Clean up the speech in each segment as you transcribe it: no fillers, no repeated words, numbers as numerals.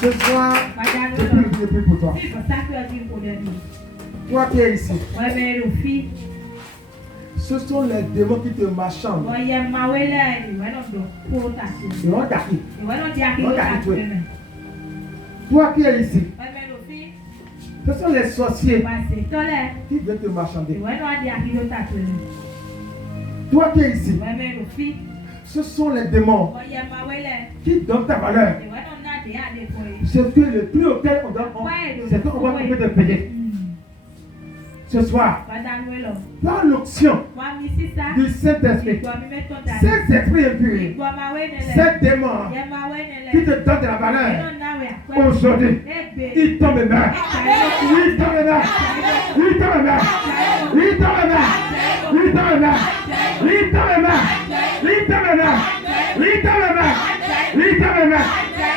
Ce soir, je prie pour toi. Toi qui es ici. Ce sont les démons qui te marchandent. Toi qui es ici. Ce sont les sorciers qui viennent te marchander. Toi qui es ici. Ce sont les démons qui donnent ta valeur. C'est que le plus auquel on doit, c'est qu'on va te payer. Ce soir, par l'onction du Saint-Esprit, cet esprit impur, cet démon qui te donne de la valeur, aujourd'hui, il tombe meurt. Il tombe meurt. Il tombe meurt. Il tombe meurt. Il tombe meurt. Il tombe meurt. Il tombe meurt. Il tombe meurt. Il tombe meurt.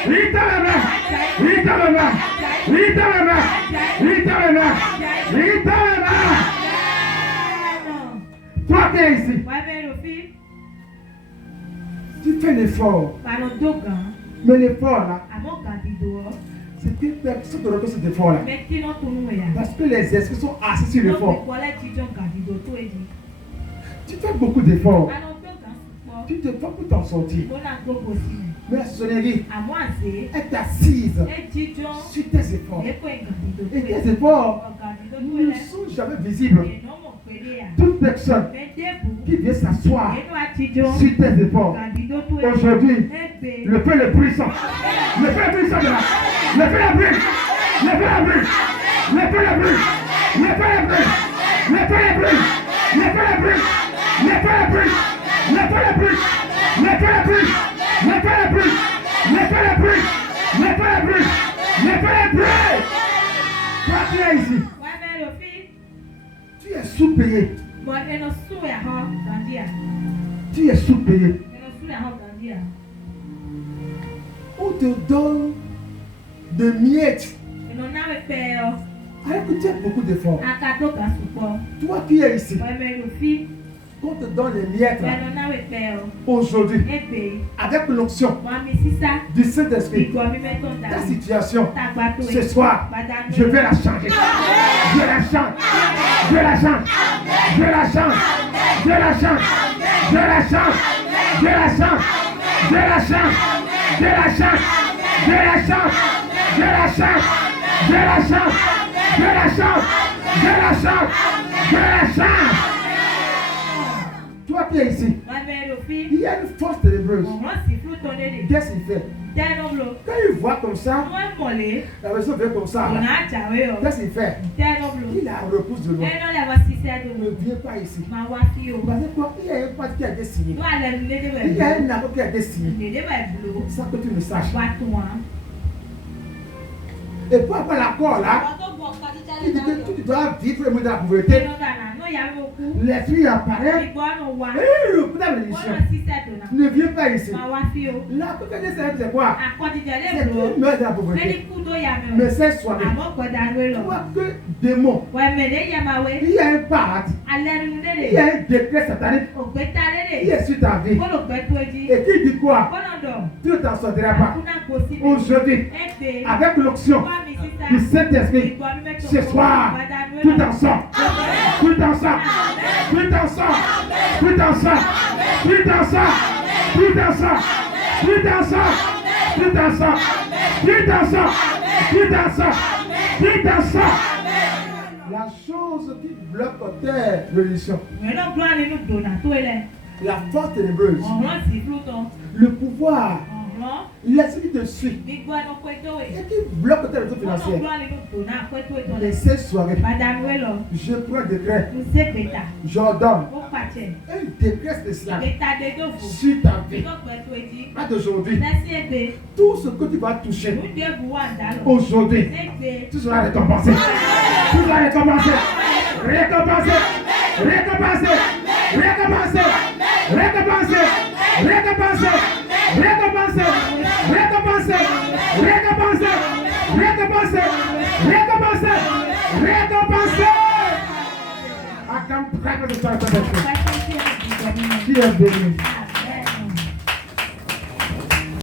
Il tombe meurt. Il tombe meurt. Il tombe meurt. Il tombe meurt. Il tombe meurt. Toi qui es ici, tu fais l'effort. Mais l'effort là, c'est que personne ne reconnaît cet effort là. Parce que les esprits sont assis sur l'effort. Tu fais beaucoup d'efforts. Tu te fais pour t'en sortir. Mais la sonnerie est assise sur tes efforts. Et tes efforts ne sont jamais visibles. Toute personne qui vient s'asseoir sur tes efforts, aujourd'hui, le feu le puissant, le feu le puissant de là, le feu le brûle, le feu le brûle, le feu le brûle, le feu le brûle, le feu le brûle, le feu le brûle, le feu le brûle, le feu le brûle, le feu le brûle, le feu le brûle, le feu le brûle, le feu le brûle, le feu le brûle. Toi qui es ici, tu es sous-payé. Tu es sous-payé. On te donne de miettes. Alors que tu as beaucoup d'efforts. Toi qui es ici, on te donne les miettes aujourd'hui, avec l'onction du Saint-Esprit, ta situation, ce soir, je vais la changer. Je la change. Je la change. Je la change. Je la change. Je la change. Je la change. Je la change. Je la change. Je la change. Je la change. Je la change. Je la change. Je la change. Je la change. Toi qui es ici, il y a une force ténébreuse. Qu'est-ce qu'il fait? Quand il voit comme ça, la personne fait comme ça. Qu'est-ce qu'il fait? Il la repousse de loin. Ne viens pas ici. Parce que quoi? Il y a un pacte qui a été signé. Il y a un accord qui a été signé. Sans que tu ne saches. Et pour avoir l'accord là, il dit que tu dois vivre le monde de la pauvreté. Les filles apparaissent. Et le coup d'émission. Ne viens pas ici. La pauvreté, c'est quoi? C'est qu'il meurt de la pauvreté. Mais c'est soi-même. Toi que démon. Il y a un paradis. Il y a un décret satanique. Il est sur ta vie. Et qui dit quoi? Tu ne t'en sortiras pas. Aujourd'hui, avec l'onction du Saint-Esprit, ce soir, tout en sort. Tout en sort. Tout en sort. Tout en sort. Tout en sort. Tout en sort. Tout en sort. Tout en sort. Tout en sort. Tout en sort. Tout en sort. La chose qui bloque tes bénédictions, la force ténébreuse, le pouvoir, l'esprit qui te suit et qui bloque tes ressources financières. Mais cette soirée, je prends un décret, j'ordonne un décret spécial sur ta vie. Pas d'aujourd'hui, tout ce que tu vas toucher aujourd'hui, tu seras récompensé. Tu seras récompensé. Récompensé. Récompensé. Récompensé. Récompensé. Récompensé. Récompensé. Récompensé. Récompensé. Récompensé. Récompensé. Récompensé. I can practice the sacrifice. Qui est béni.